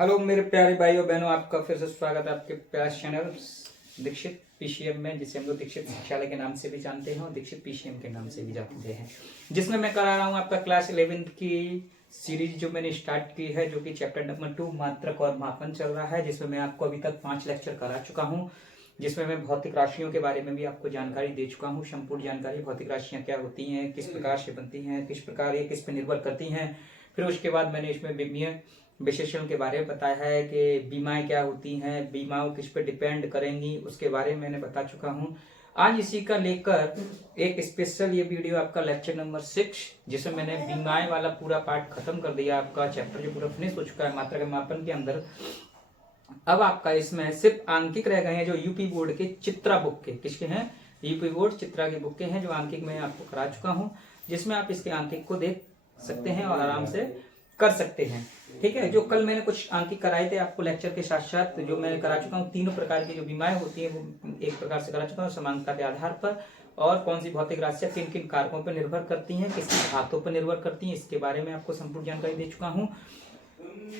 Hello मेरे प्यारे भाइयों बहनों, आपका फिर से स्वागत है आपके प्यारे चैनल दीक्षित पीसीएम में, जिसे हम लोग दीक्षित शिक्षालय के नाम से भी जानते हैं और दीक्षित पीसीएम के नाम से भी जानते हैं, जिसमें मैं करा रहा हूँ आपका क्लास 11th की सीरीज जो मैंने स्टार्ट की है, जो कि चैप्टर नंबर 2 मात्रक और मापन चल रहा है, जिसमें मैं आपको अभी तक 5 लेक्चर करा चुका हूँ, जिसमें मैं भौतिक राशियों के बारे में भी आपको जानकारी दे चुका हूँ। संपूर्ण जानकारी, भौतिक राशियाँ क्या होती हैं, किस प्रकार से बनती हैं, किस प्रकार ये किस पर निर्भर करती हैं। फिर उसके बाद मैंने इसमें विमीय विशेषण के बारे में बताया है कि बीमाएं क्या होती हैं, बीमाओं किस पर डिपेंड करेंगी, उसके बारे में मैंने बता चुका हूँ। आज इसी का लेकर एक स्पेशल ये वीडियो आपका लेक्चर नंबर 6, जिसमें मैंने बीमाएं वाला पूरा पार्ट खत्म कर दिया। आपका चैप्टर जो पूरा फिनिश हो चुका है मात्रा के मापन के अंदर। अब आपका इसमें सिर्फ आंकिक रह गए हैं, जो यूपी बोर्ड के चित्रा बुक के, किसके हैं, यूपी बोर्ड चित्रा के बुक के हैं, जो आंकिक मैं आपको करा चुका हूँ, जिसमें आप इसके आंकिक को देख सकते हैं और आराम से कर सकते हैं। ठीक है, जो कल मैंने कुछ अंक कराए थे आपको लेक्चर के साथ साथ, जो मैंने करा चुका हूँ, तीनों प्रकार की जो बीमाएं होती हैं वो एक प्रकार से करा चुका हूँ समानता के आधार पर, और कौन सी भौतिक राशियां किन किन कारकों पर निर्भर करती हैं, किस किस धातों पर निर्भर करती हैं, इसके बारे में आपको संपूर्ण जानकारी दे चुका हूँ।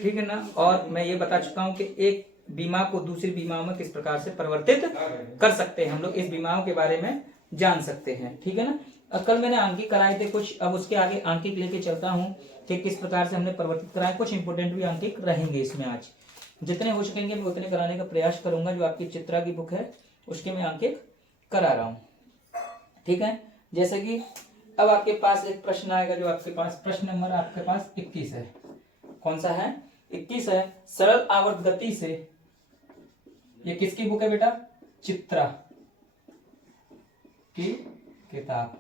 ठीक है ना। और मैं ये बता चुका हूँ कि एक बीमा को दूसरी बीमाओं में किस प्रकार से परिवर्तित कर सकते हैं, हम लोग इस बीमाओं के बारे में जान सकते हैं। ठीक है ना। कल मैंने अंकित कराए थे कुछ, अब उसके आगे अंकित लेके चलता हूँ कि किस प्रकार से हमने परिवर्तित कराए। कुछ इंपोर्टेंट भी अंकित रहेंगे इसमें, आज जितने हो सकेंगे मैं उतने कराने का प्रयास करूंगा। जो आपकी चित्रा की बुक है उसके मैं अंकित करा रहा हूँ। ठीक है, जैसे कि अब आपके पास एक प्रश्न आएगा, जो आपके पास प्रश्न नंबर आपके पास 21 है। कौन सा है? 21 है। सरल आवर्त गति से, ये किसकी बुक है बेटा? चित्रा की किताब,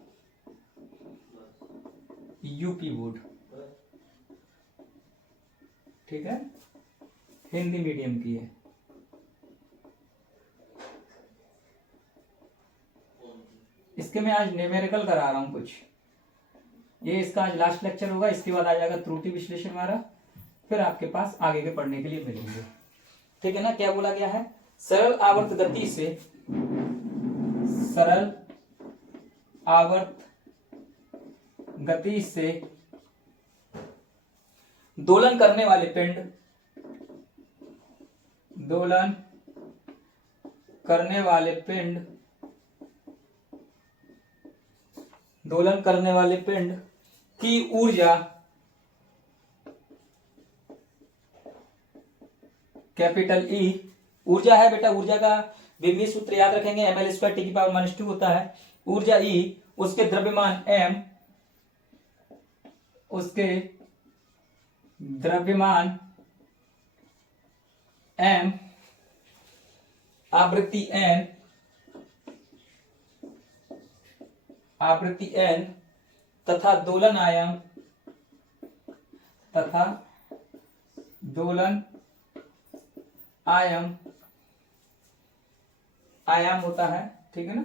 यूपी बोर्ड। ठीक है, हिंदी मीडियम की है। इसके मैं आज न्यूमेरिकल करा रहा हूं कुछ। ये इसका आज लास्ट लेक्चर होगा, इसके बाद आ जाएगा त्रुटि विश्लेषण हमारा, फिर आपके पास आगे के पढ़ने के लिए मिलेंगे। ठीक है ना। क्या बोला गया है? सरल आवर्त गति से, सरल आवर्त गति से दोलन करने वाले पिंड, दोलन करने वाले पिंड, दोलन करने वाले पिंड की ऊर्जा कैपिटल ई, ऊर्जा है बेटा, ऊर्जा का विमीय सूत्र याद रखेंगे, ml² टी की पावर -2 होता है। ऊर्जा ई, उसके द्रव्यमान m, उसके द्रव्यमान m, आवृत्ति n, आवृत्ति n तथा दोलन आयाम, तथा दोलन आयाम, आयाम होता है। ठीक है ना,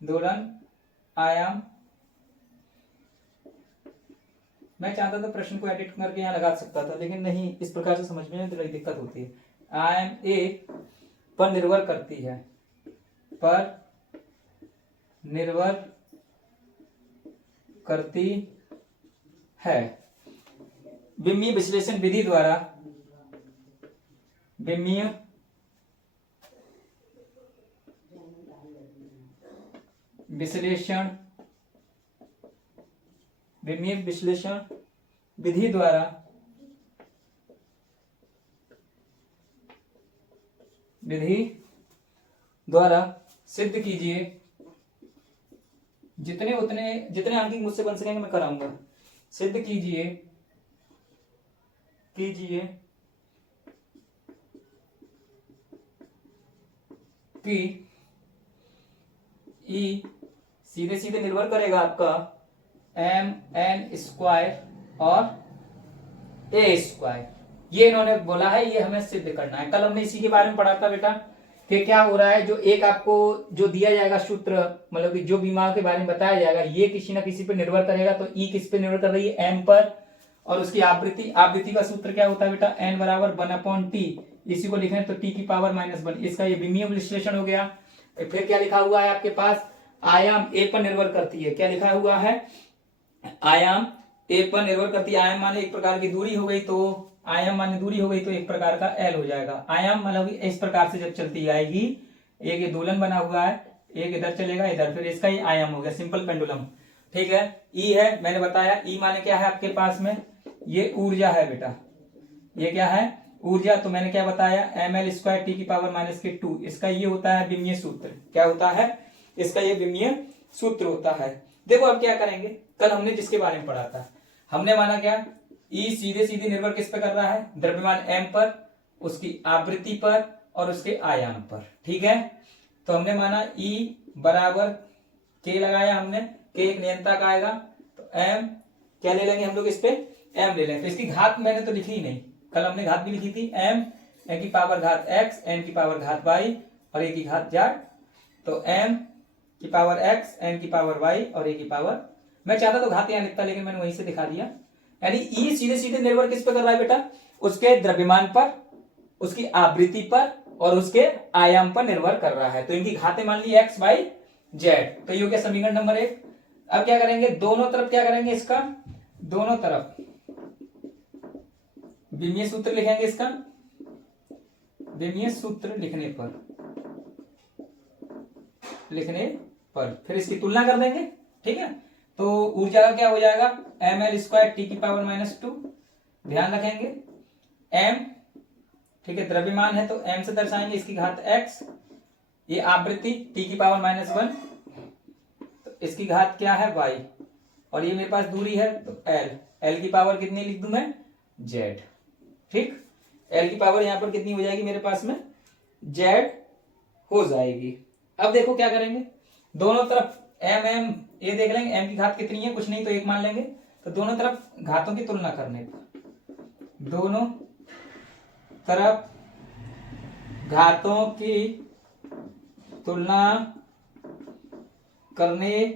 दोलन आयाम। मैं चाहता था प्रश्न को एडिट करके यहाँ लगा सकता था, लेकिन नहीं, इस प्रकार से समझ में थोड़ी दिक्कत होती है। आयाम ए पर निर्भर करती है, पर निर्भर करती है विमीय विश्लेषण विधि द्वारा, विमीय विश्लेषण, विमीय विश्लेषण विधि द्वारा, विधि द्वारा सिद्ध कीजिए। जितने अंक मुझसे बन सकेंगे मैं कराऊंगा। सिद्ध कीजिए कि ई सीधे सीधे निर्भर करेगा आपका mn² और a²। ये इन्होंने बोला है, ये हमें सिद्ध करना है। कल हमने इसी के बारे में पढ़ा था बेटा कि क्या हो रहा है, जो एक आपको जो दिया जाएगा सूत्र, मतलब कि जो बीमार के बारे में बताया जाएगा, ये किसी ना किसी पर निर्भर करेगा। तो ई किस पे निर्भर कर रही है? m पर। और उसकी आवृत्ति का सूत्र क्या होता है बेटा? n बराबर 1/t। इसी को लिखें तो t की पावर -1। इसका ये विमीय विश्लेषण हो गया। फिर क्या लिखा हुआ है आपके पास? आयाम ए पर निर्भर करती है। क्या लिखा हुआ है? आयाम ए पर निर्भर करती है। आयाम माने एक प्रकार की दूरी हो गई, तो आयाम माने दूरी हो गई तो एक प्रकार का एल हो जाएगा। आयाम मतलब इस प्रकार से जब चलती आएगी, एक ये दोलन बना हुआ है, एक इधर चलेगा इधर, फिर इसका ही आयाम हो गया, सिंपल पेंडुलम। ठीक है, ई है, मैंने बताया ई माने क्या है आपके पास में, ये ऊर्जा है बेटा, ये क्या है, ऊर्जा। तो मैंने क्या बताया, ml स्क्वायर टी की पावर -2, इसका ये होता है विमीय सूत्र। क्या होता है, इसका ये विमीय सूत्र होता है। देखो अब क्या करेंगे, कल हमने जिसके बारे में पढ़ा था, हमने माना क्या, E सीधे सीधे निर्भर किस पे कर रहा है, द्रव्यमान m पर, उसकी आवृत्ति पर और उसके आयाम पर। ठीक है, तो हमने माना E बराबर k लगाया हमने, k एक नियंत्रक आएगा, तो m क्या ले लेंगे हम लोग, इस पे m ले लेंगे। तो इसकी घात मैंने तो लिखी ही नहीं, कल हमने घात भी लिखी थी, m n की पावर घात x, n की पावर घात y और a की घात z। तो m की पावर x, n की पावर y और a की पावर, मैं चाहता तो घात यहाँ लिखता लेकिन मैंने वहीं से दिखा दिया। यानी E सीधे सीधे निर्भर किस पे कर रहा है बेटा, उसके द्रव्यमान पर, उसकी आवृत्ति पर और उसके आयाम पर निर्भर कर रहा है। तो इनकी घातें मान ली x y z। तो ये हो गया समीकरण नंबर 1। अब क्या करेंगे, दोनों तरफ क्या करेंगे, इसका दोनों तरफ विमीय सूत्र लिखेंगे। इसका विमीय सूत्र लिखने पर फिर इसकी तुलना कर देंगे। ठीक है, तो ऊर्जा का क्या हो जाएगा, ml स्क्वायर टी की पावर -2, ध्यान रखेंगे m, ठीक है, द्रव्यमान है तो m से दर्शाएंगे, इसकी घात x, ये आवृत्ति t की पावर -1, तो इसकी घात क्या है y, और ये मेरे पास दूरी है तो l की पावर कितनी लिख दूं मैं, z। ठीक, l की पावर यहां पर कितनी हो जाएगी मेरे पास में, z हो जाएगी। अब देखो क्या करेंगे, दोनों तरफ m ये देख लेंगे m की घात कितनी है, कुछ नहीं तो 1 मान लेंगे। तो दोनों तरफ घातों की तुलना करने पर, दोनों तरफ घातों की तुलना करने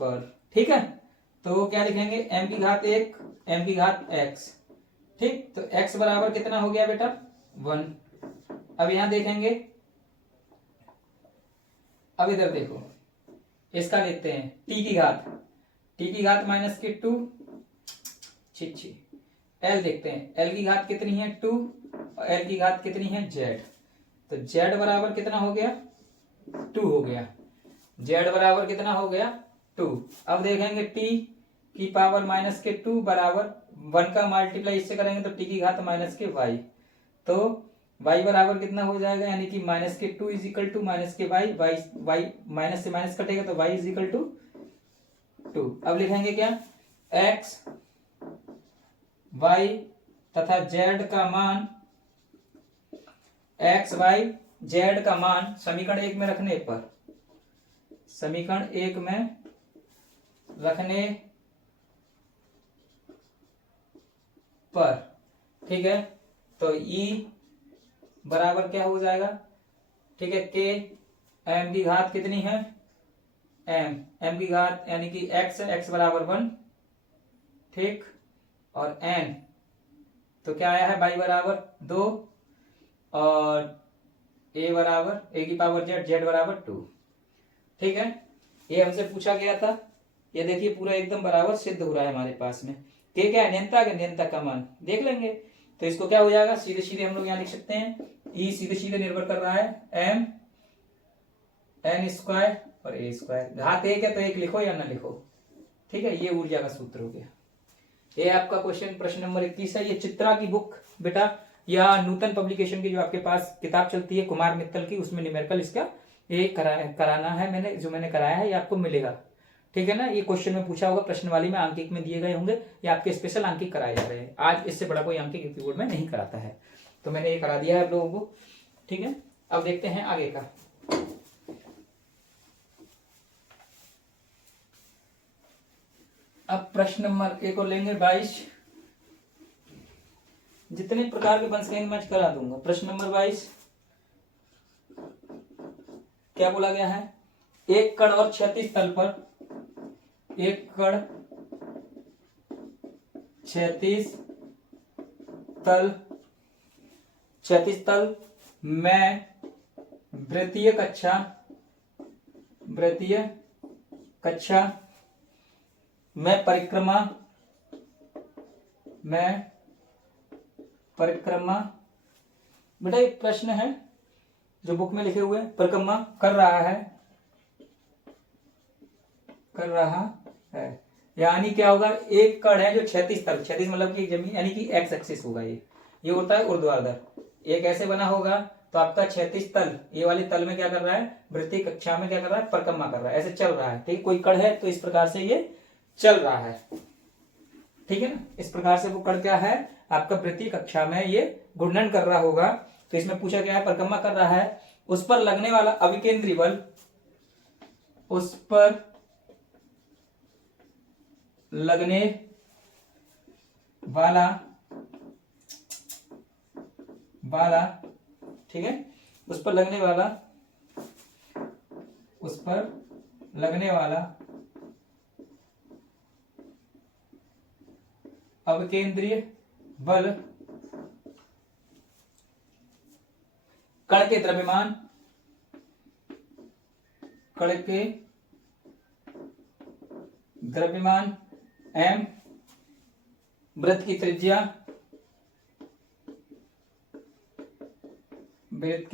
पर, ठीक है, तो क्या लिखेंगे, m की घात 1, m की घात x। ठीक, तो x बराबर कितना हो गया बेटा, 1। अब यहां देखेंगे, अब इधर देखो, इसका देखते हैं t की घात -2, छी l देखते हैं, l की घात कितनी है 2 और l की घात कितनी है z। तो z बराबर कितना हो गया, 2 हो गया, z बराबर कितना हो गया, 2। अब देखेंगे t की पावर -2 बराबर 1 का मल्टीप्लाई इससे करेंगे तो t की घात -y, तो y बराबर कितना हो जाएगा, यानी कि -2 is equal to -y, y minus से माइनस कटेगा तो y इज इक्वल टू 2। अब लिखेंगे क्या, x y तथा z का मान, x y z का मान समीकरण 1 में रखने पर, समीकरण 1 में रखने पर, ठीक है, तो E बराबर क्या हो जाएगा, ठीक है, k m की घात कितनी है, m की घात यानी कि x बराबर 1, ठीक, और n तो क्या आया है, y बराबर 2 और a बराबर a की पावर z बराबर 2। ठीक है, ये हमसे पूछा गया था, ये देखिए पूरा एकदम बराबर सिद्ध हो रहा है हमारे पास में। k क्या है, नियंत्रक का मान देख लेंगे, तो इसको क्या हो जाएगा, सीधे सीधे हम लोग यहाँ लिख सकते हैं, E सीधे सीधे निर्भर कर रहा है m n स्क्वायर और a स्क्वायर, घात 1 है तो 1 लिखो या ना लिखो। ठीक है, ये ऊर्जा का सूत्र हो गया। ये आपका क्वेश्चन प्रश्न नंबर 21 है। ये चित्रा की बुक बेटा, या नूतन पब्लिकेशन की जो आपके पास किताब चलती है कुमार मित्तल की, उसमें न्यूमेरिकल इसका ये कराना है, मैंने कराया है, ये आपको मिलेगा। ठीक है ना, ये क्वेश्चन में पूछा होगा, प्रश्न वाली में अंकित में दिए गए होंगे, ये आपके स्पेशल अंकित कराए जा रहे हैं। आज इससे बड़ा कोई अंकित यूपी बोर्ड में नहीं कराता है, तो मैंने ये करा दिया है आप लोगों को। ठीक है, अब देखते हैं आगे का। अब प्रश्न नंबर 1 को लेंगे 22, जितने प्रकार के बन सकेंगे मैं करा दूंगा। प्रश्न नंबर 22 क्या बोला गया है, एक कण और क्षैतिज तल पर, एक कण क्षैतिज तल में वृत्तीय कक्षा में परिक्रमा परिक्रमा, बेटा एक प्रश्न है जो बुक में लिखे हुए हैं, परिक्रमा कर रहा है, यानी क्या होगा, एक कण है जो 36 तल, 36 मतलब कि जमीन यानी कि एक्स एक्सिस होगा, ये होता है ऊर्ध्वाधर, एक ऐसे बना होगा तो आपका 36 तल, ये वाले तल में क्या कर रहा है, वृत्तीय कक्षा में क्या कर रहा है, परिक्रमा कर रहा है, ऐसे चल रहा है, ठीक, कोई कण है तो इस प्रकार से ये चल रहा है, ठीक है ना, इस प्रकार से वो कण क्या है आपका वृत्तीय कक्षा में ये घूर्णन कर रहा होगा। तो इसमें पूछा गया है परिक्रमा कर रहा है, उस पर लगने वाला अविकेंद्री बल, उस पर लगने वाला ठीक है, उस पर लगने वाला अविकेंद्रीय बल कण के द्रव्यमान m, वृत्त की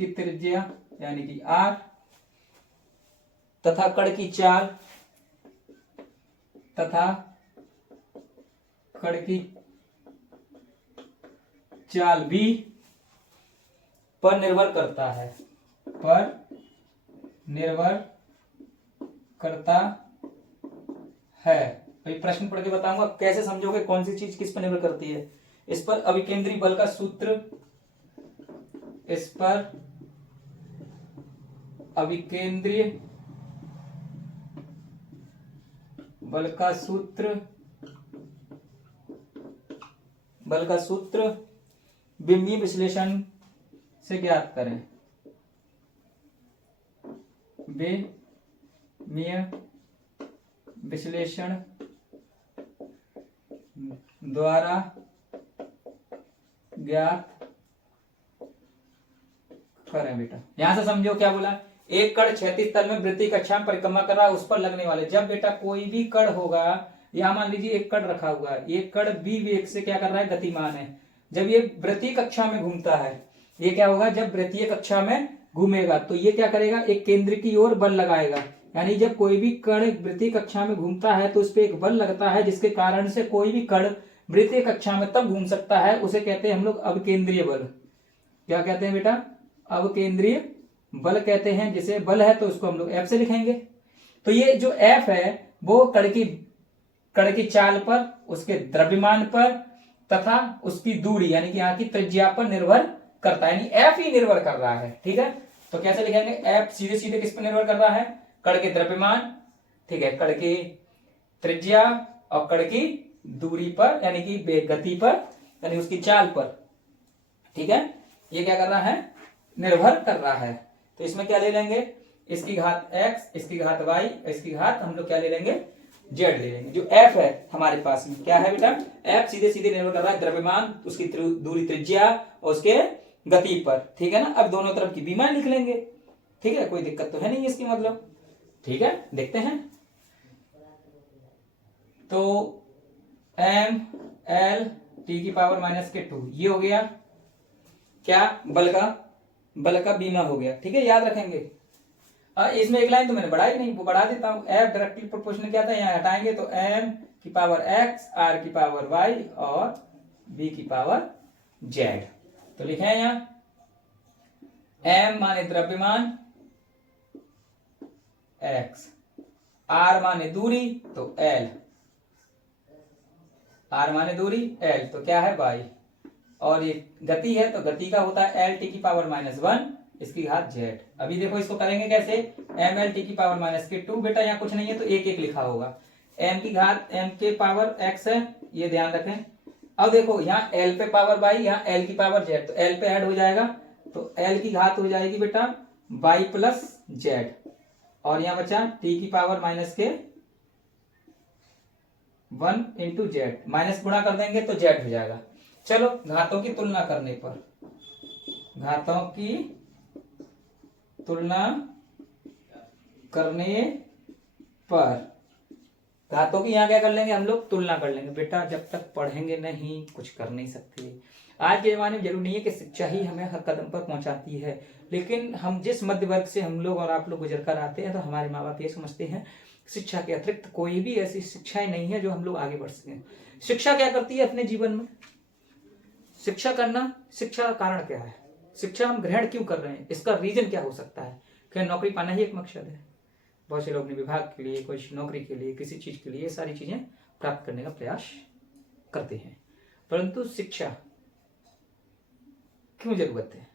त्रिज्या यानी कि r, तथा कण की चाल v पर निर्भर करता है। तो ये प्रश्न पढ़ के बताऊंगा, कैसे समझोगे कौन सी चीज किस पर निर्भर करती है। इस पर अविकेंद्री बल का सूत्र, इस पर अविकेंद्रीय बल का सूत्र बिंबीय विश्लेषण से ज्ञात करें, बिंबीय विश्लेषण द्वारा ज्ञात करें। बेटा यहां से समझो क्या बोला, एक कण 36 तल में वृत्तीय कक्षा में परिक्रमा कर रहा है, उस पर लगने वाले, जब बेटा कोई भी कण होगा, यहां मान लीजिए एक कण रखा हुआ है, एक कण v वेग से क्या कर रहा है, गतिमान है, जब ये वृत्तीय कक्षा में घूमता है, ये क्या होगा, जब वृत्तीय कक्षा में घूमेगा तो ये क्या करेगा, एक केंद्र की ओर बल लगाएगा, यानी जब कोई भी कण वृत्तीय कक्षा में घूमता है तो उस पर एक बल लगता है, जिसके कारण से कोई भी कण वृत्तीय कक्षा में तब घूम सकता है, उसे कहते हैं हम लोग अविकेंद्रीय बल। क्या कहते हैं बेटा, अविकेंद्रीय बल कहते हैं, जिसे बल है तो उसको हम लोग F से लिखेंगे। तो ये जो F है वो कण की चाल पर, उसके द्रव्यमान पर तथा उसकी दूरी यानी कि यहाँ की त्रिज्या पर निर्भर करता है, यानी F ही निर्भर कर रहा है, ठीक है। तो कैसे लिखेंगे, F सीधे सीधे किस पर निर्भर कर रहा है, कण के द्रव्यमान, ठीक है, कण की त्रिज्या और कण की दूरी पर यानी कि गति पर यानी उसकी चाल पर, ठीक है, ये क्या कर रहा है, निर्भर कर रहा है। तो इसमें क्या ले लेंगे, इसकी घात x, इसकी घात y, इसकी घात हम लोग क्या ले लेंगे, z ले लेंगे। जो f है हमारे पास में क्या है बेटा, f सीधे सीधे निर्भर कर रहा है द्रव्यमान, उसकी दूरी त्रिज्या और उसके गति पर, ठीक है ना। अब दोनों तरफ की विमान लिख लेंगे, ठीक है, कोई दिक्कत तो है नहीं इसकी मतलब, ठीक है, देखते हैं। तो m l t की पावर -2 ये हो गया क्या, बल का बीमा हो गया, ठीक है, याद रखेंगे। इसमें एक लाइन तो मैंने बढ़ाई नहीं, वो बढ़ा देता हूं, F डायरेक्टली प्रोपोर्शनल क्या था, यहाँ हटाएंगे तो m की पावर x, r की पावर y और v की पावर z। तो लिखे हैं यहाँ m माने द्रव्यमान, x, r माने दूरी तो l, r माने दूरी l तो क्या है y, और ये गति है तो गति का होता है l t की पावर -1 इसकी घात z। अभी देखो इसको करेंगे कैसे, m l t की पावर -2, बेटा यहाँ कुछ नहीं है तो एक एक लिखा होगा, m की घात m के पावर x है, ये ध्यान रखें। अब देखो यहाँ l पे पावर y, यहाँ l की पावर z, तो l पे ऐड हो जाएगा तो l की घात हो जाएगी बेटा y प्लस z, और यहाँ बचा t की पावर -1 इंटू z, माइनस गुणा कर देंगे तो z हो जाएगा। चलो घातों की तुलना करने पर, घातों की तुलना करने पर, घातों की यहाँ क्या कर लेंगे हम लोग, तुलना कर लेंगे। बेटा जब तक पढ़ेंगे नहीं कुछ कर नहीं सकते, आज के ज़माने में जरूरी नहीं है कि शिक्षा ही हमें हर कदम पर पहुंचाती है, लेकिन हम जिस मध्य वर्ग से हम लोग और आप लोग गुजर कर आते हैं, तो हमारे माँ बाप ये समझते हैं शिक्षा के अतिरिक्त कोई भी ऐसी शिक्षाएं नहीं है जो हम लोग आगे बढ़ सकें। शिक्षा क्या करती है अपने जीवन में? शिक्षा करना, शिक्षा का कारण क्या है? शिक्षा हम ग्रहण क्यों कर रहे हैं? इसका रीजन क्या हो सकता है? क्या नौकरी पाना ही एक मकसद है? बहुत से लोग अपने विभाग के लिए, कुछ नौकरी के लिए, किसी चीज के लिए ये सारी चीजें प्राप्त करने का प्रयास करते हैं, परंतु शिक्षा क्यों जरूरत है?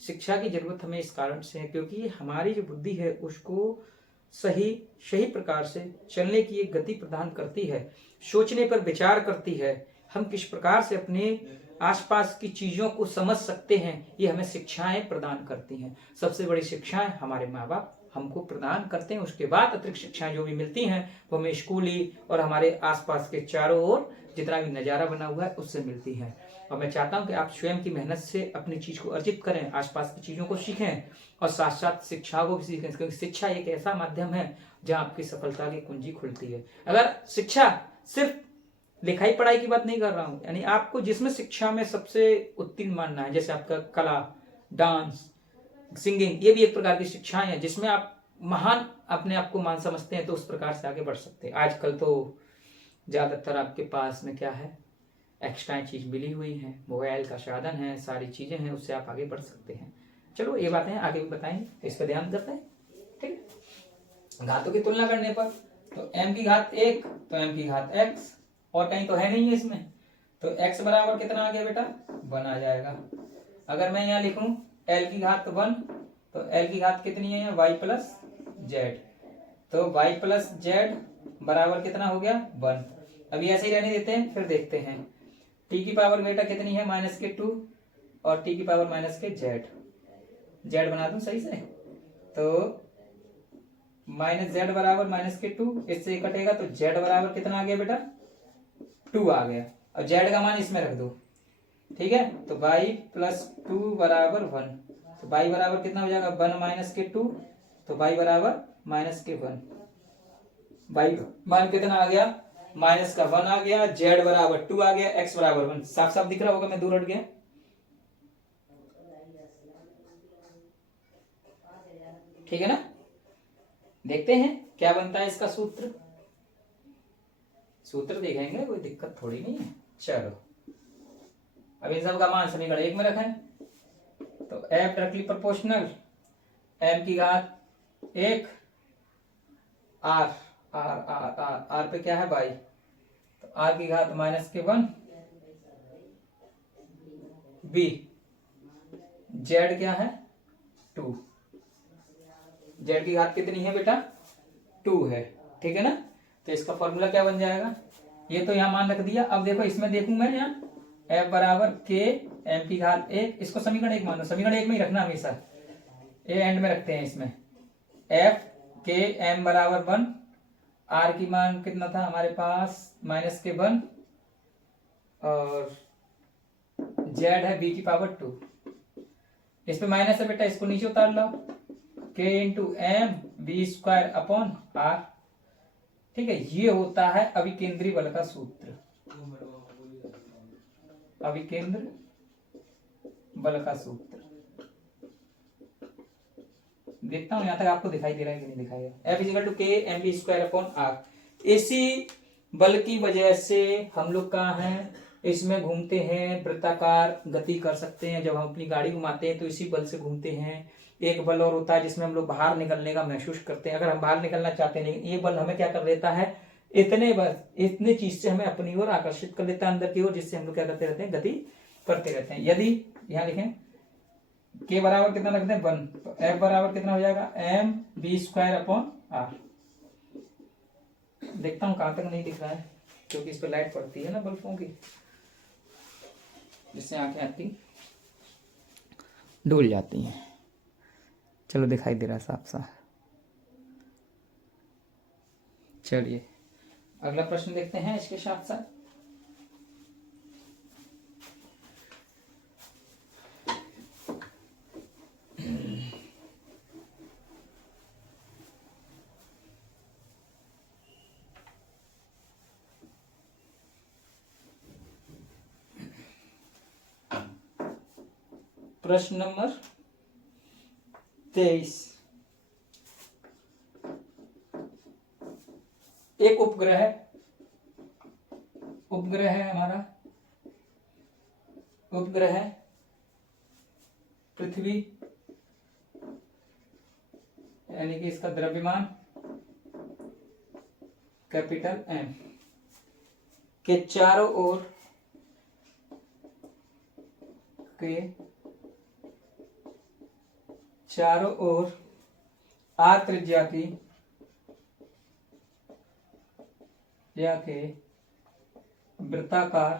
शिक्षा की जरूरत हमें इस कारण से है क्योंकि हमारी जो बुद्धि है उसको सही प्रकार से चलने की एक गति प्रदान करती है, सोचने पर विचार करती है, हम किस प्रकार से अपने आसपास की चीजों को समझ सकते हैं, ये हमें शिक्षाएं प्रदान करती हैं। सबसे बड़ी शिक्षाएं हमारे माँ बाप हमको प्रदान करते हैं, उसके बाद अतिरिक्त शिक्षाएं जो भी मिलती हैं वो हमें स्कूली और हमारे आसपास के चारों ओर जितना भी नजारा बना हुआ है उससे मिलती है। और मैं चाहता हूं कि आप स्वयं की मेहनत से अपनी चीज को अर्जित करें, आसपास की चीजों को सीखें और साथ साथ शिक्षा को भी सीखें, क्योंकि शिक्षा एक ऐसा माध्यम है जहां आपकी सफलता की कुंजी खुलती है। अगर शिक्षा सिर्फ लिखाई पढ़ाई की बात नहीं कर रहा हूं, यानी आपको जिसमें शिक्षा में सबसे उत्तीर्ण मानना है, जैसे आपका कला, डांस, सिंगिंग, ये भी एक प्रकार की शिक्षाएं हैं जिसमें आप महान अपने आप को मान समझते हैं, तो उस प्रकार से आगे बढ़ सकते हैं। आजकल तो ज्यादातर आपके पास में क्या है, एक्स्ट्रा चीज मिली हुई है, मोबाइल का साधन है, सारी चीजें हैं, उससे आप आगे बढ़ सकते हैं। चलो ये बातें आगे भी बताएंगे, इस पर ध्यान करते हैं। ठीक है, घातों की तुलना करने पर तो m की घात 1 तो m की घात x, और कहीं तो है नहीं है इसमें, तो x बराबर कितना आ गया बेटा? 1 आ जाएगा। अगर मैं यहाँ लिखूं l की घात 1 तो l की घात कितनी है? y प्लस जेड, तो y प्लस जेड बराबर कितना हो गया? 1। अभी ऐसे ही रहने देते हैं, फिर देखते हैं t की पावर बेटा कितनी है? -2 और t की पावर जेड बना दूं सही से, तो -z बराबर -2, इससे कटेगा तो z बराबर कितना आ गया बेटा? 2 आ गया, और z का मान इसमें रख दो। ठीक है, तो y प्लस 2 बराबर 1, तो y बराबर कितना हो जाएगा? 1 - 2, तो y बराबर -1। y मान कितना आ गया? -1 आ गया, z बराबर 2 आ गया, x बराबर 1। साफ साफ दिख रहा होगा, मैं दूर हट गया। ठीक है ना? देखते हैं क्या बनता है इसका सूत्र। सूत्र देखेंगे, कोई दिक्कत थोड़ी नहीं है। चलो अब इन सब का मान समीकरण 1 में रखें, तो f डायरेक्टली प्रोपोर्शनल m की घात 1 r r r r r पे क्या है? y, तो r की घात -1 b, z क्या है? 2, z की घात कितनी है बेटा? 2 है। ठीक है ना? तो इसका फॉर्मूला क्या बन जाएगा? ये तो यहाँ मान रख दिया। अब देखो इसमें देखूं मैं, यहाँ f बराबर k m की घात 1, इसको समीकरण 1 मानो, समीकरण 1 में ही रखना हमेशा, ये एंड में रखते हैं। इसमें f k m बराबर 1, r की मान कितना था हमारे पास? -1, और z है b की पावर 2। इस पे माइनस है बेटा, इसको नीचे उतार लो, k into M B square upon R. ठीक है, ये होता है अभिकेंद्री बल का सूत्र, अभिकेंद्र बल का सूत्र। देखता हूं यहां तक आपको दिखाई दे रहा है कि नहीं दिखाई दे रहा है। F is equal to K M B square upon R. इसी बल की वजह से हम लोग कहाँ हैं? इसमें घूमते हैं, वृत्ताकार गति कर सकते हैं। जब हम अपनी गाड़ी घुमाते हैं तो इसी बल से घूमते हैं। एक बल और होता है जिसमें हम लोग बाहर निकलने का महसूस करते हैं। अगर हम बाहर निकलना चाहते हैं, लेकिन ये बल हमें क्या कर देता है? इतने चीज से हमें अपनी ओर आकर्षित कर लेता है अंदर की ओर, जिससे हम लोग क्या करते रहते हैं? गति करते रहते हैं। यदि यहाँ लिखें के बराबर कितना रखते हैं? 1, तो एफ बराबर कितना हो जाएगा? M B square upon R. देखता हूं कहां तक नहीं दिख रहा है, क्योंकि इस पर लाइट पड़ती है ना बल्बों की, जिससे आंखें आती डूल जाती हैं। चलो दिखाई दे रहा है साफ साफ। चलिए अगला प्रश्न देखते हैं इसके साथ साथ। प्रश्न नंबर 23। एक उपग्रह है हमारा, उपग्रह पृथ्वी यानी कि इसका द्रव्यमान कैपिटल M के चारों ओर आर त्रिज्या के वृत्ताकार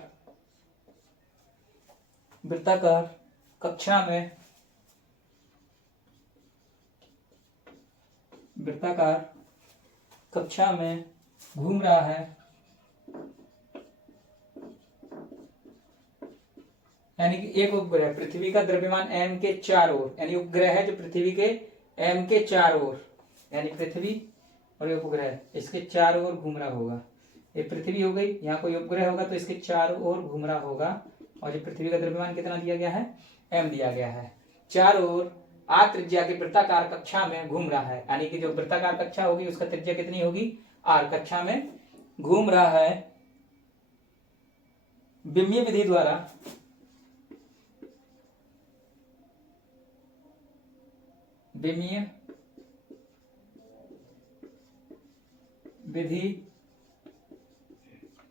कक्षा में घूम रहा है, यानी कि एक उपग्रह पृथ्वी का द्रव्यमान M के चारों ओर, यानी उपग्रह है जो पृथ्वी के M के चारों ओर, यानी पृथ्वी और उपग्रह इसके चारों ओर घूम रहा होगा। ये पृथ्वी हो गई, यहाँ कोई उपग्रह होगा तो इसके चारों ओर घूम रहा होगा। और जो पृथ्वी का द्रव्यमान कितना दिया गया है, M दिया गया है। चारों ओर आर त्रिज्या की वृत्ताकार कक्षा में घूम रहा है, यानी कि जो वृत्ताकार कक्षा होगी उसका त्रिज्या कितनी होगी, आर कक्षा में घूम रहा है। बिम्मीय विधि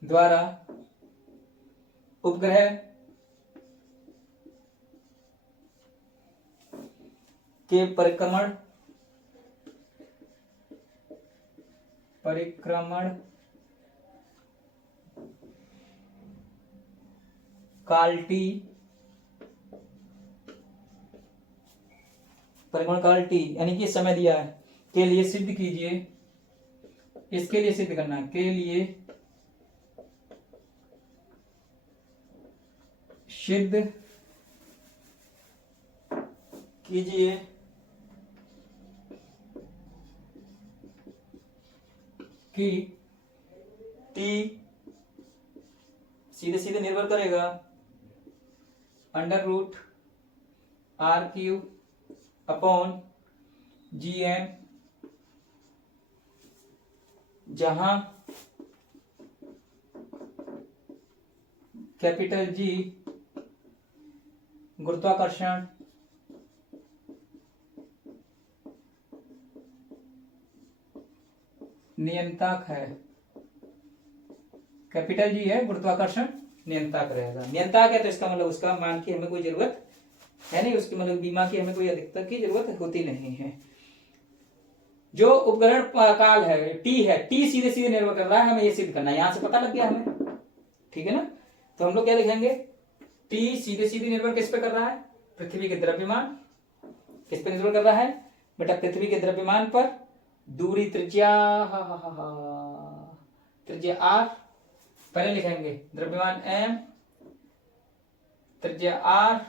द्वारा उपग्रह के परिक्रमण काल टी यानी कि समय दिया है के लिए सिद्ध कीजिए, इसके लिए सिद्ध करना के लिए सिद्ध कीजिए कि टी सीधे सीधे निर्भर करेगा √r³ अपॉन gm, जहां कैपिटल G गुरुत्वाकर्षण नियंत्रक है। कैपिटल G है गुरुत्वाकर्षण नियंत्रक रहेगा। नियंत्रक है तो इसका मतलब उसका मान की हमें कोई जरूरत है नहीं, उसकी मतलब बीमा की हमें कोई अधिकतर की जरूरत होती नहीं है। जो उपग्रहण काल है T है, T सीधे सीधे निर्भर कर रहा है, हमें ये सिद्ध करना है। यहां से पता लग गया हमें, ठीक है ना। तो हम लोग क्या लिखेंगे, T सीधे सीधे निर्भर किस पे कर रहा है, पृथ्वी के द्रव्यमान। किस पे निर्भर कर रहा है बेटा, पृथ्वी के द्रव्यमान पर। दूरी त्रिज्या r, पहले लिखेंगे द्रव्यमान m, त्रिज्या r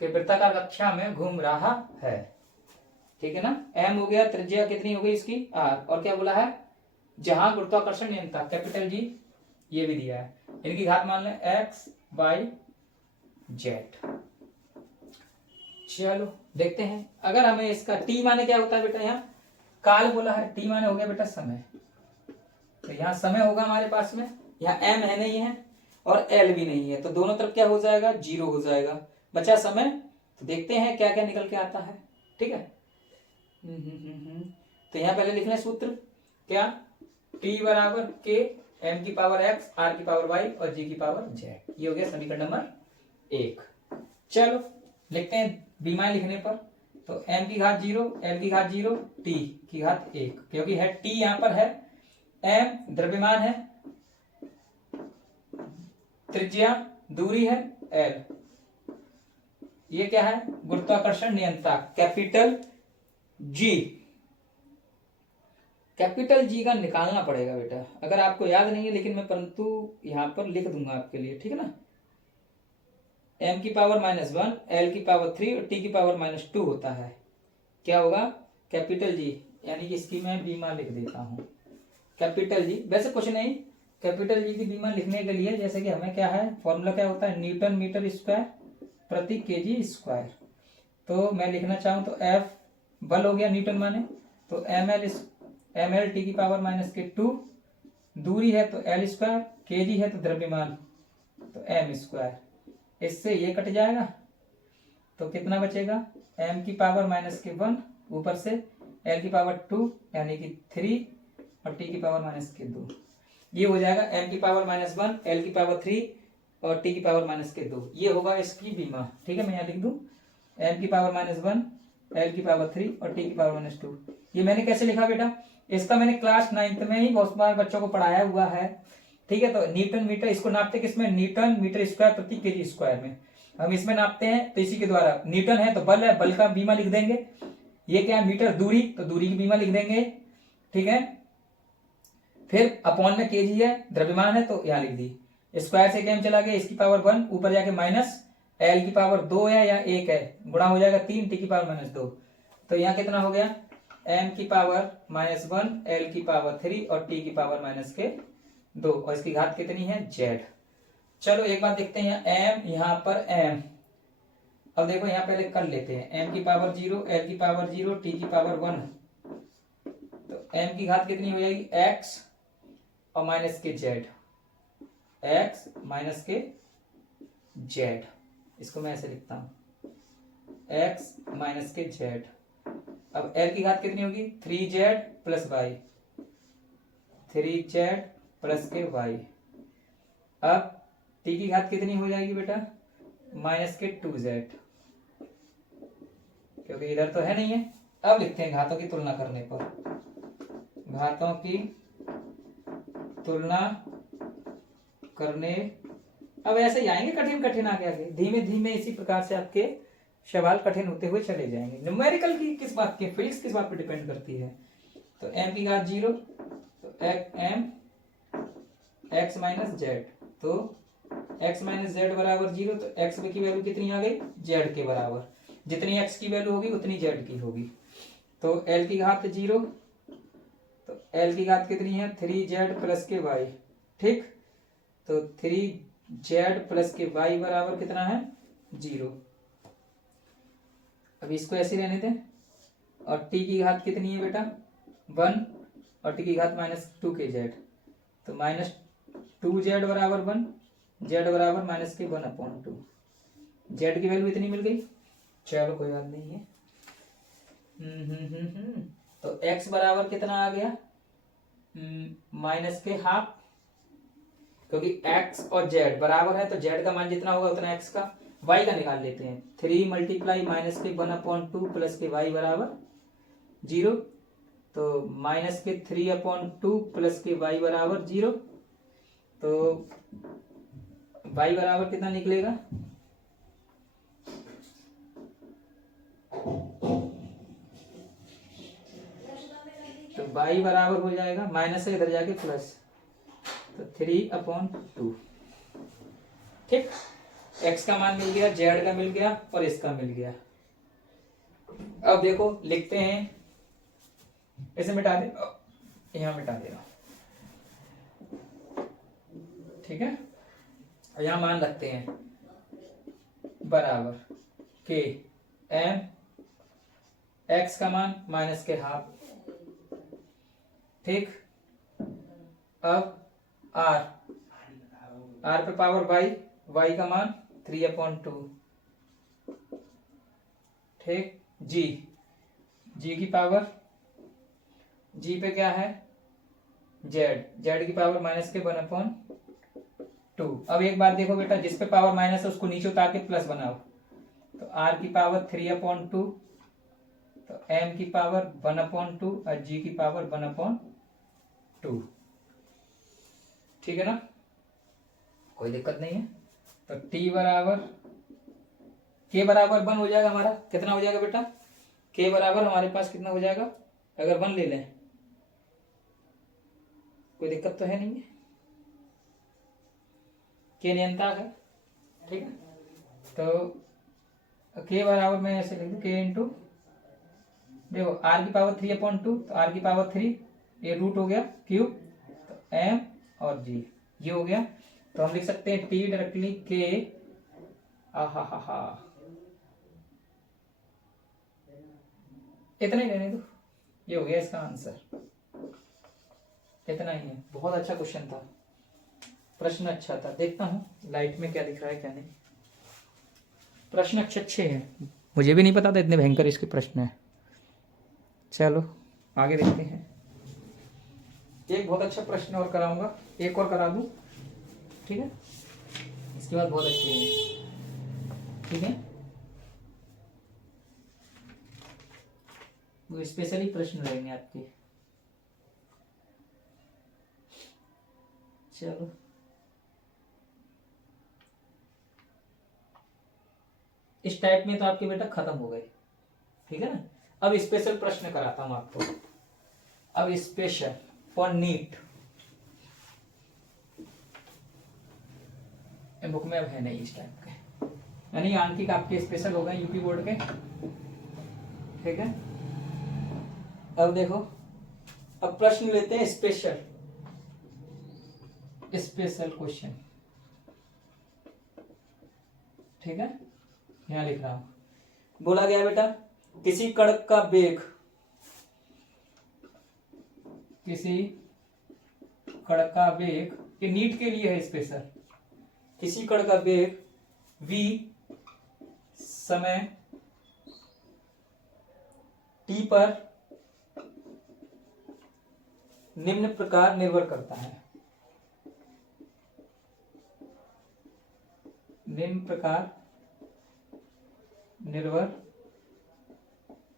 के वृत्ताकार कक्षा में घूम रहा है, ठीक है ना। m हो गया, त्रिज्या कितनी हो गई इसकी r, और क्या बोला है, जहां गुरुत्वाकर्षण नियंत्रक कैपिटल G ये भी दिया है, इनकी घात मान लें x y z। चलो देखते हैं, अगर हमें इसका t माने क्या होता है बेटा, यहाँ काल बोला है, t माने हो गया बेटा समय, तो यहाँ समय होगा हमारे पास में, यहाँ m है नहीं है और l भी नहीं है, तो दोनों तरफ क्या हो जाएगा, 0 हो जाएगा, बचा समय। तो देखते हैं क्या क्या निकल के आता है, ठीक है। तो यहाँ पहले लिख लें सूत्र, क्या, t बराबर k m की पावर x r की पावर y और g की पावर z, ये हो गया समीकरण नंबर 1। चलो लिखते हैं बीमाएं लिखने पर, तो m की घात 0, l की घात 0, t की घात 1, क्योंकि है t यहां पर है, m द्रव्यमान है, त्रिज्या दूरी है l, ये क्या है, गुरुत्वाकर्षण नियंत्रक कैपिटल G। कैपिटल G का निकालना पड़ेगा बेटा, अगर आपको याद नहीं है, लेकिन मैं परंतु यहां पर लिख दूंगा आपके लिए, ठीक है ना। m की पावर -1, l की पावर 3 और t की पावर -2 होता है, क्या होगा, कैपिटल G, यानी कि इसकी मैं बीमा लिख देता हूं, कैपिटल G। वैसे कुछ नहीं, कैपिटल G की बीमा लिखने के लिए जैसे कि हमें क्या है, फॉर्मूला क्या होता है, न्यूटन मीटर स्क्वायर प्रति केजी स्क्वायर। तो मैं लिखना चाहूँ तो F बल हो गया न्यूटन माने, तो ml टी की पावर माइनस के 2, दूरी है तो L स्क्वायर, केजी है तो द्रव्यमान तो m स्क्वायर, इससे ये कट जाएगा तो कितना बचेगा m की पावर माइनस के 1, ऊपर से L की पावर 2 यानी कि 3 और t की पावर माइनस के 2, ये हो जाएगा m की पावर माइनस 1, L की पावर 3 और t की पावर माइनस के 2, ये होगा इसकी बीमा। ठीक है, मैं यहाँ लिख दूं m की पावर माइनस 1, L की पावर 3 और t की पावर माइनस 2। ये मैंने कैसे लिखा बेटा, इसका मैंने क्लास 9th में ही बहुत बार बच्चों को पढ़ाया हुआ है। ठीक है, तो न्यूटन मीटर इसको नापते किसमें, न्यूटन मीटर स्क्वायर प्रति केजी स्क्वायर में हम इसमें नापते हैं। तो इसी के द्वारा न्यूटन है तो बल है, बल का बीमा लिख देंगे। ये क्या है मीटर, दूरी, तो दूरी की बीमा लिख देंगे। ठीक है, फिर अपॉन में केजी है, द्रव्यमान है तो यहाँ लिख दी, स्क्वायर से केम चला गया, इसकी पावर 1, ऊपर जाके माइनस, L की पावर 2 है या 1 है, गुणा हो जाएगा 3, t की पावर माइनस 2, तो यहाँ कितना हो गया m की पावर माइनस 1, L की पावर 3 और t की पावर माइनस के 2, और इसकी घात कितनी है z। चलो एक बात देखते हैं, m यहाँ पर m, अब देखो यहाँ पहले कर लेते हैं, m की पावर 0, L की पावर 0, t की पावर 1, तो m की घात कितनी हो जाएगी x और minus K z, x minus K z, इसको मैं ऐसे लिखता हूं x माइनस के z। अब L की घात कितनी होगी 3z plus y, 3z plus K y। अब t की घात कितनी हो जाएगी बेटा माइनस के 2z, क्योंकि इधर तो है नहीं है। अब लिखते हैं घातों की तुलना करने पर, घातों की तुलना करने, अब ऐसे ही आएंगे कठिन कठिन आगे आगे, धीमे धीमे इसी प्रकार से आपके सवाल कठिन होते हुए चले जाएंगे। न्यूमेरिकल की किस बात की, फिजिक्स किस बात पर डिपेंड करती है, तो m की घात 0, तो m x माइनस जेड, तो x माइनस जेड बराबर 0, तो x की वैल्यू कितनी आ गई z के बराबर, जितनी x की वैल्यू होगी उतनी z की होगी। तो L की घात 0, तो L की घात कितनी है 3z प्लस के y। ठीक, तो 3z प्लस के y बराबर कितना है 0। अब इसको ऐसे रहने दें, और t की घात कितनी है बेटा 1 और t की घात माइनस 2 के z, तो माइनस 2z बराबर 1, z बराबर माइनस के 1/2, z की वैल्यू इतनी मिल गई। चलो कोई बात नहीं है। तो x बराबर कितना आ गया माइनस के हाफ, क्योंकि x और z बराबर है तो z का मान जितना होगा उतना x का, y का निकाल लेते हैं। 3 मल्टीप्लाई माइनस के 1/2 प्लस के y बराबर 0, तो माइनस के 3/2 प्लस के y बराबर 0, तो y बराबर कितना निकलेगा तो y बराबर हो जाएगा, माइनस से इधर जाके प्लस, तो 3/2। ठीक, x का मान मिल गया, z का मिल गया और इसका मिल गया। अब देखो लिखते हैं, इसे मिटा दे, यहां मिटा देना। ठीक है, यहां मान रखते हैं बराबर के m, x का मान माइनस के हाफ। ठीक, अब r पे पावर y का मान 3/2। ठीक, g की पावर, g पे क्या है z की पावर माइनस के 1/2। अब एक बात देखो बेटा, जिस पे पावर माइनस है उसको नीचे उतार के प्लस बनाओ, तो r की पावर 3/2, तो m की पावर 1/2 और g की पावर 1/2। ठीक है ना, कोई दिक्कत नहीं है। तो t बराबर k बराबर 1 हो जाएगा हमारा, कितना हो जाएगा बेटा k बराबर हमारे पास कितना हो जाएगा, अगर 1 ले लें, कोई दिक्कत तो है नहीं है, k नियंत्रक है। ठीक, तो k बराबर मैं ऐसे लिख दूं k इंटू, देखो r की पावर 3/2, तो r की पावर 3, ये रूट हो गया क्यूब, तो m और g ये हो गया। तो हम लिख सकते हैं t डायरेक्टली k आहा, इतना ही रहने दो, ये हो गया इसका आंसर, इतना ही है। बहुत अच्छा क्वेश्चन था, प्रश्न अच्छा था। देखता हूँ लाइट में क्या दिख रहा है क्या नहीं। प्रश्न अच्छे हैं, मुझे भी नहीं पता था इतने भयंकर इसके प्रश्न हैं। चलो आगे देखते हैं। एक बहुत अच्छा प्रश्न और कराऊंगा, एक और करा दूं, ठीक है, इसके बाद बहुत अच्छे हैं, ठीक है। वो स्पेशली प्रश्न रहेंगे आपके। चलो इस टाइप में तो आपके बेटा खत्म हो गए, ठीक है ना। अब स्पेशल प्रश्न कराता हूं आपको, अब स्पेशल फॉर नीट, बुक में अब है नहीं इस टाइप के, यानी आंकिक आपके स्पेशल हो गए यूपी बोर्ड के, ठीक है। अब देखो, अब प्रश्न लेते हैं स्पेशल, स्पेशल क्वेश्चन, ठीक है। यहां लिख रहा हूं, बोला गया बेटा किसी कण का वेग, किसी कण का वेग, ये नीट के लिए है स्पेशल, किसी कण का वेग v समय t पर निम्न प्रकार निर्भर करता है, निम्न प्रकार निर्भर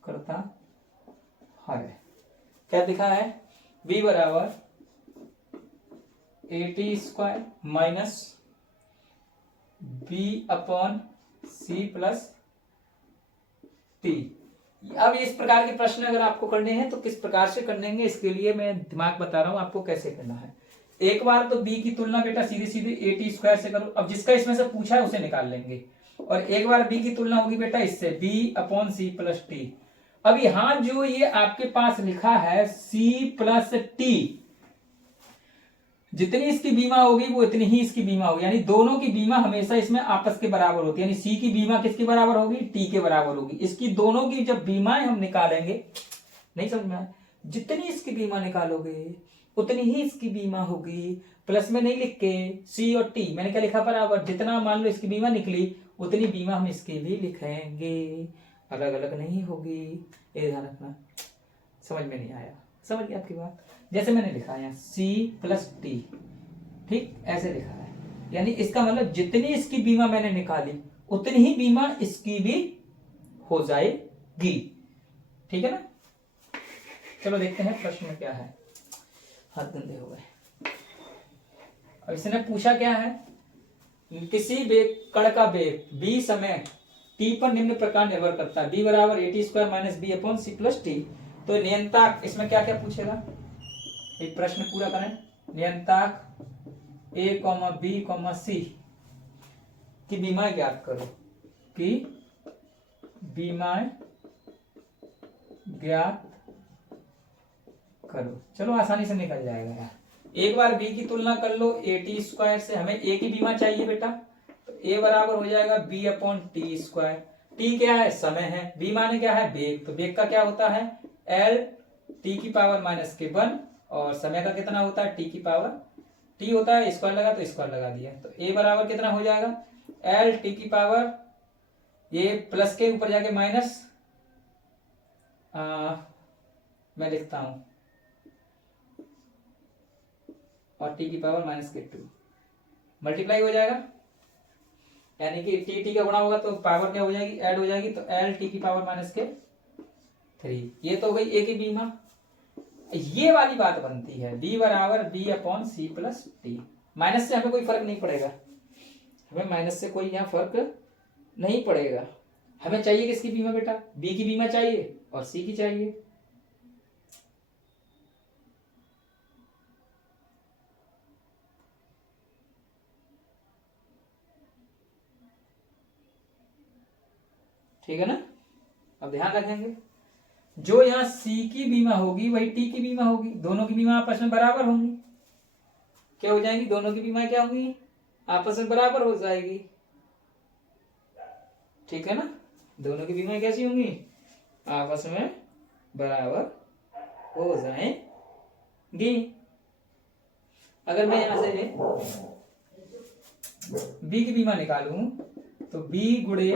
करता है। क्या लिखा है, v बराबर AT² minus b upon c plus t। अब इस प्रकार के प्रश्न अगर आपको करने हैं तो किस प्रकार से करने, इसके लिए मैं दिमाग बता रहा हूं आपको कैसे करना है। एक बार तो b की तुलना बेटा सीधे सीधे AT² से करो, अब जिसका इसमें से पूछा है उसे निकाल लेंगे, और एक बार b की तुलना होगी बेटा इससे b upon c plus T. अब यहां जो ये आपके पास लिखा है c प्लस टी, जितनी इसकी बीमा होगी वो इतनी ही इसकी बीमा होगी, यानी दोनों की बीमा हमेशा इसमें आपस के बराबर होती है, यानी सी की बीमा किसके बराबर होगी, टी के बराबर होगी। इसकी दोनों की जब बीमाएं हम निकालेंगे, नहीं समझ में आया, जितनी इसकी बीमा निकालोगे उतनी ही इसकी बीमा होगी, प्लस में नहीं लिख के सी और टी, मैंने क्या लिखा बराबर, जितना मान लो इसकी बीमा निकली उतनी बीमा हम इसकी भी लिखेंगे, अलग अलग नहीं होगी, ये ध्यान रखना। समझ में नहीं आया, समझ गया आपकी बात, जैसे मैंने लिखा है C प्लस टी, ठीक ऐसे लिखा है, यानी इसका मतलब जितनी इसकी बीमा मैंने निकाली उतनी ही बीमा इसकी भी हो जाएगी, ठीक है ना। चलो देखते हैं प्रश्न में क्या है, हाथ गंदे हो गए। अब इसने पूछा क्या है, किसी कण का वेग b समय t पर निम्न प्रकार निर्भर करता है, b बराबर AT² minus b upon c plus T. तो नियंत्रक इसमें क्या क्या पूछेगा, एक प्रश्न पूरा करें। नियंत्रक a, b, c की बीमा ज्ञात करो, कि बीमा ज्ञात करो। चलो आसानी से निकल जाएगा यार, एक बार b की तुलना कर लो AT² से, हमें a की बीमा चाहिए बेटा, तो a बराबर हो जाएगा b अपॉन T²। t क्या है, समय है, b माने क्या है, वेग, तो वेग का क्या होता है L t की पावर माइनस के 1, और समय का कितना होता है t की पावर, t होता है स्क्वायर लगा तो स्क्वायर लगा दिया, तो a बराबर कितना हो जाएगा L t की पावर, ये प्लस के ऊपर जाके माइनस, मैं लिखता हूं, और t की पावर माइनस के 2 मल्टीप्लाई हो जाएगा, यानी कि t का गुणा होगा तो पावर क्या हो जाएगी, ऐड हो जाएगी, तो L t की पावर माइनस के 3। ये तो हो गई a की बीमा। ये वाली बात बनती है b बराबर b upon c plus T, minus से हमें कोई फर्क नहीं पड़ेगा, हमें माइनस से कोई यहाँ फर्क नहीं पड़ेगा, हमें चाहिए किसकी बीमा बेटा, b की बीमा चाहिए और c की चाहिए। ठीक है ना, अब ध्यान रखेंगे, जो यहाँ C की बीमा होगी वही T की बीमा होगी, दोनों की बीमा आपस में बराबर होंगी, क्या हो जाएंगी, दोनों की बीमा क्या होंगी, आपस में बराबर हो जाएगी, ठीक है ना, दोनों की बीमाएं कैसी होंगी, आपस में बराबर हो जाएंगी। अगर मैं यहां से बी की बीमा निकालूं तो बी गुणे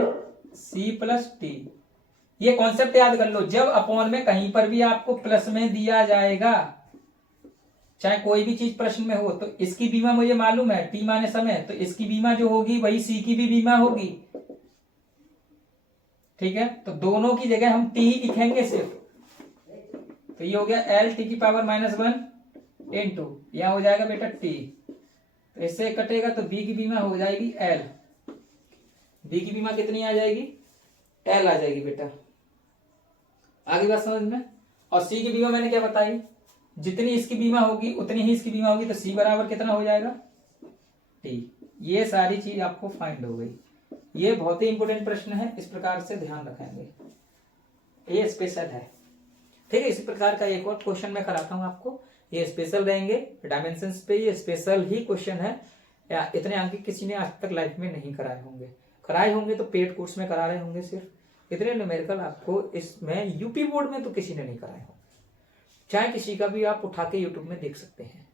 सी प्लस टी, ये कॉन्सेप्ट याद कर लो, जब अपॉन में कहीं पर भी आपको प्लस में दिया जाएगा, चाहे कोई भी चीज प्रश्न में हो, तो इसकी बीमा मुझे मालूम है टी माने समय, तो इसकी बीमा जो होगी वही सी की भी बीमा होगी। ठीक है, तो दोनों की जगह हम टी ही लिखेंगे सिर्फ, तो ये हो गया एल टी की पावर -1 इंटू, यहां हो जाएगा बेटा टी, तो इससे कटेगा तो बी की बीमा हो जाएगी एल, बी की बीमा कितनी आ जाएगी, एल आ जाएगी बेटा। आगे बात समझ में। और सी की बीमा मैंने क्या बताई, जितनी इसकी बीमा होगी उतनी ही इसकी बीमा होगी, तो सी बराबर कितना हो जाएगा, टी। ये सारी चीज आपको फाइंड हो गई। ये बहुत ही इंपॉर्टेंट प्रश्न है, इस प्रकार से ध्यान रखेंगे, ये स्पेशल है। ठीक है, इसी प्रकार का एक और क्वेश्चन मैं कराता हूं आपको, ये स्पेशल रहेंगे डायमेंशंस पे, ये स्पेशल ही क्वेश्चन है, या इतने अंक किसी ने आज तक लाइफ में नहीं कराए होंगे, कराए होंगे तो पेड कोर्स में करा रहे होंगे सिर्फ, इतने न्यूमेरिकल आपको इसमें यूपी बोर्ड में तो किसी ने नहीं कराए होंगे, चाहे किसी का भी आप उठा के यूट्यूब में देख सकते हैं।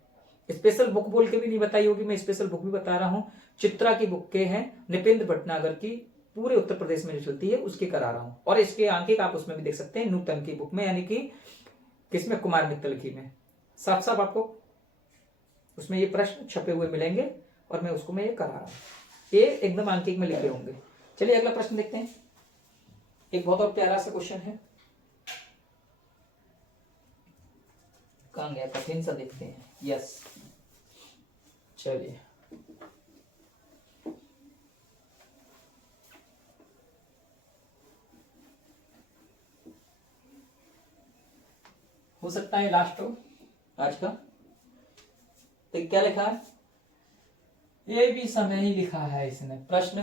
स्पेशल बुक बोल के भी नहीं बताई होगी, मैं स्पेशल बुक भी बता रहा हूं, चित्रा की बुक के हैं, निपेंद्र भटनागर की, पूरे उत्तर प्रदेश में जो चलती है उसकी करा रहा हूं, और इसके अंक आप उसमें भी देख सकते हैं, नूतन की बुक में, यानी कि किसमें, कुमार मित्तल की में, साफ साफ आपको उसमें ये प्रश्न छपे हुए मिलेंगे, और मैं उसको मैं ये करा रहा हूं, ये एकदम अंकित में लिखे होंगे। चलिए अगला प्रश्न देखते हैं, एक बहुत और प्यारा सा क्वेश्चन है, कहां गया, कठिन सा देखते हैं, यस चलिए। हो सकता है लास्ट हो आज का, तो क्या लिखा है, ये भी समय ही लिखा है इसने, प्रश्न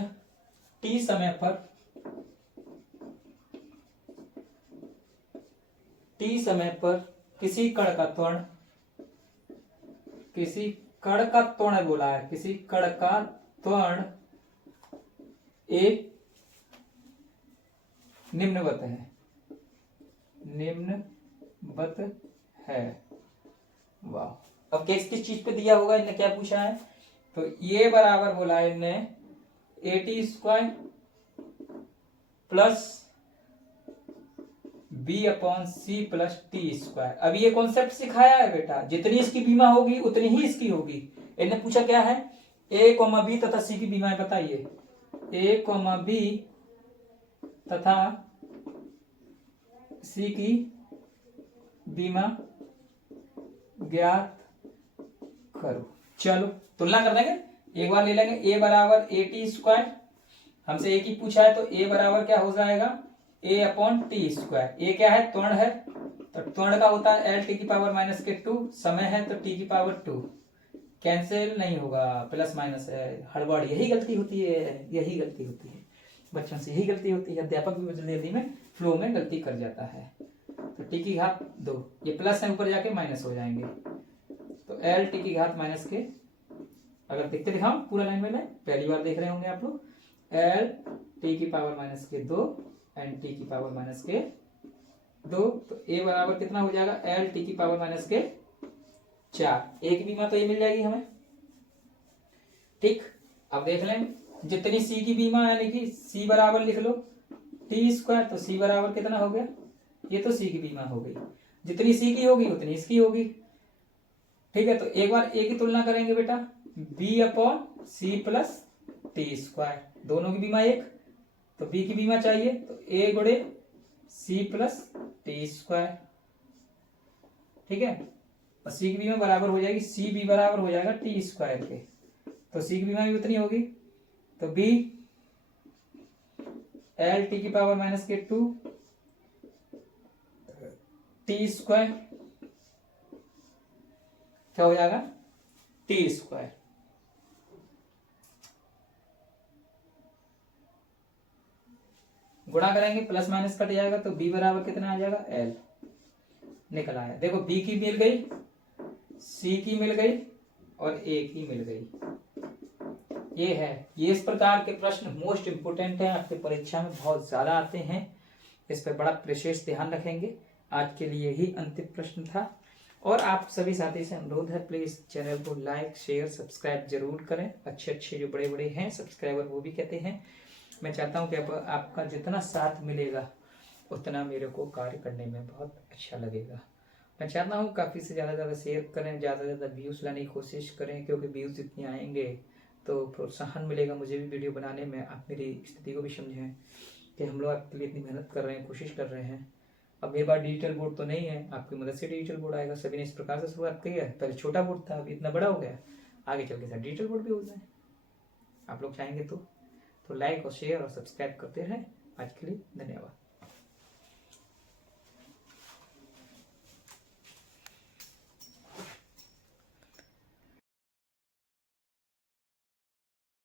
टी समय पर, टी समय पर किसी कण का त्वरण, किसी कण का त्वरण बोला है, किसी कण का त्वरण एक निम्नवत है, निम्नवत है, वाह। अब किस किस चीज पे दिया होगा, इन्हें क्या पूछा है, तो ये बराबर बोला है इनने AT² plus B/C plus T²। अब ये कॉन्सेप्ट सिखाया है बेटा, जितनी इसकी बीमा होगी उतनी ही इसकी होगी। इन्हें पूछा क्या है, A, B तथा C की बीमाएं बताइए, A, B तथा C की बीमा ज्ञात करो। चलो तुलना कर लेंगे, एक बार ले लेंगे, A बराबर AT², हमसे एक ही पूछा है, तो A बराबर क्या हो जाएगा, A/T²। A क्या है, त्वरण है, तो त्वरण का होता है L⁻⁻², समय है तो T⁻², कैंसिल नहीं होगा, प्लस माइनस है, हड़बड़, यही गलती होती है, यही गलती होती है बच्चों से, यही गलती होती है, अध्यापक भी जल्दी में फ्लो में गलती कर जाता है। तो T⁻², ये प्लस है, ऊपर जाके माइनस हो जाएंगे, तो L⁻⁻, अगर देखते दिखाओ पूरा लाइन में, पहली बार देख रहे होंगे आप लोग, L⁻², एंड T⁻², तो A बराबर कितना हो जाएगा, L⁻⁻4, एक बीमा तो ये मिल जाएगी हमें। ठीक, अब देख लें, जितनी C की बीमा, यानी कि C बराबर लिख लो T², तो C बराबर कितना हो गया, ये तो C की बीमा हो गई, जितनी C की होगी उतनी इसकी होगी। ठीक है, तो एक बार A की तुलना करेंगे बेटा, B/C प्लस T², दोनों की बीमा एक, तो B की बीमा चाहिए, तो A गुणे C प्लस T²। ठीक है, और C की बीमा बराबर हो जाएगी, CB बराबर हो जाएगा T² के, तो C की बीमा भी उतनी होगी, तो B L⁻⁻², T² क्या हो जाएगा, T²। गुणा करेंगे, प्लस माइनस कट जाएगा, तो B बराबर कितना आ जाएगा, L निकल आया। देखो B की मिल गई, C की मिल गई, और A की मिल गई। ये है, ये इस प्रकार के प्रश्न मोस्ट इम्पोर्टेंट है, आपके परीक्षा में बहुत ज्यादा आते हैं, इस पर बड़ा विशेष ध्यान रखेंगे। आज के लिए ही अंतिम प्रश्न था, और आप सभी साथी से अनुरोध है प्लीज चैनल को लाइक शेयर सब्सक्राइब जरूर करें। अच्छे अच्छे जो बड़े बड़े हैं सब्सक्राइबर वो भी कहते हैं। मैं चाहता हूँ कि आपका जितना साथ मिलेगा उतना मेरे को कार्य करने में बहुत अच्छा लगेगा। मैं चाहता हूँ काफ़ी से ज़्यादा शेयर करें, ज़्यादा से ज़्यादा व्यूज़ लाने की कोशिश करें, क्योंकि व्यूज़ जितने आएंगे तो प्रोत्साहन मिलेगा मुझे भी वीडियो बनाने में। आप मेरी स्थिति को भी समझें कि हम लोग आपके लिए इतनी मेहनत कर रहे हैं, कोशिश कर रहे हैं। अब मेरे पास डिजिटल बोर्ड तो नहीं है, आपकी मदद से डिजिटल बोर्ड आएगा। सभी ने इस प्रकार से शुरुआत की है, पहले छोटा बोर्ड था, अभी इतना बड़ा हो गया, आगे चल के सर डिजिटल बोर्ड भी हो जाए। आप लोग चाहेंगे तो लाइक और शेयर और सब्सक्राइब करते रहें। आज के लिए धन्यवाद।